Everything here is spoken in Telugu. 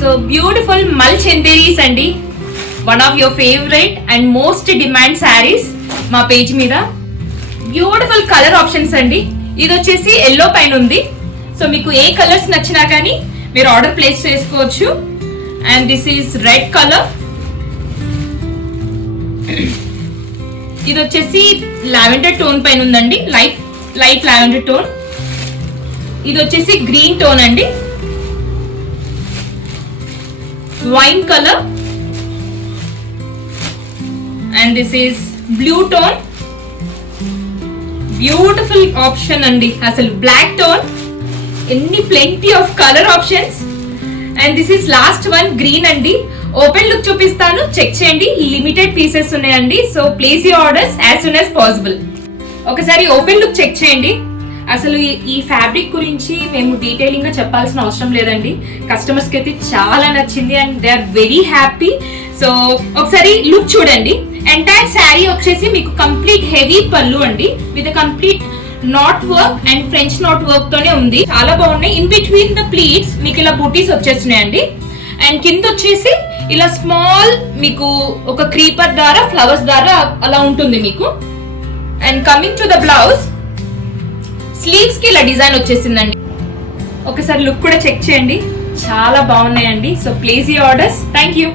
సో బ్యూటిఫుల్ మల్ చందేరీస్ అండి, one of your favourite and most demand saris మా పేజ్ మీద. బ్యూటిఫుల్ కలర్ ఆప్షన్స్ అండి. ఇది వచ్చేసి ఎల్లో పైన ఉంది. సో మీకు ఏ కలర్స్ నచ్చినా కానీ మీరు ఆర్డర్ ప్లేస్ చేసుకోవచ్చు. And this is red colour. ఇది వచ్చేసి లావెండర్ టోన్ పైన ఉందండి, లైట్ లావెండర్ టోన్. ఇది వచ్చేసి గ్రీన్ టోన్ అండి, wine colour. And this is blue tone. Beautiful option అండి, అసలు బ్లాక్ టోన్. ఎన్ని plenty of colour options. And this is lost one green అండి. ఓపెన్ లుక్ చూపిస్తాను, చెక్ చేయండి. లిమిటెడ్ పీసెస్ ఉన్నాయండి. So place your orders as soon as possible. ఒకసారి ఓపెన్ లుక్ చెక్ చేయండి. అసలు ఈ ఫ్యాబ్రిక్ గురించి మేము డీటెయిలింగ్ గా చెప్పాల్సిన అవసరం లేదండి. కస్టమర్స్ కి అయితే చాలా నచ్చింది and they are very happy. So ఒకసారి లుక్ చూడండి. ఎంటైర్ శారీ వచ్చేసి మీకు కంప్లీట్ హెవీ పళ్ళు అండి, with complete knot work and French knot work తోనే ఉంది. చాలా బాగున్నాయి. ఇన్ బిట్వీన్ ద ప్లీట్స్ మీకు ఇలా బూటీస్ వచ్చేస్తున్నాయండి. అండ్ కింద వచ్చేసి ఇలా స్మాల్ మీకు ఒక క్రీపర్ ద్వారా ఫ్లవర్స్ ద్వారా అలా ఉంటుంది మీకు. And coming to the blouse, sleeves కి ఇలా డిజైన్ వచ్చేసిందండి. ఒకసారి లుక్ కూడా చెక్ చేయండి, చాలా బాగున్నాయండి. So place your orders. Thank you.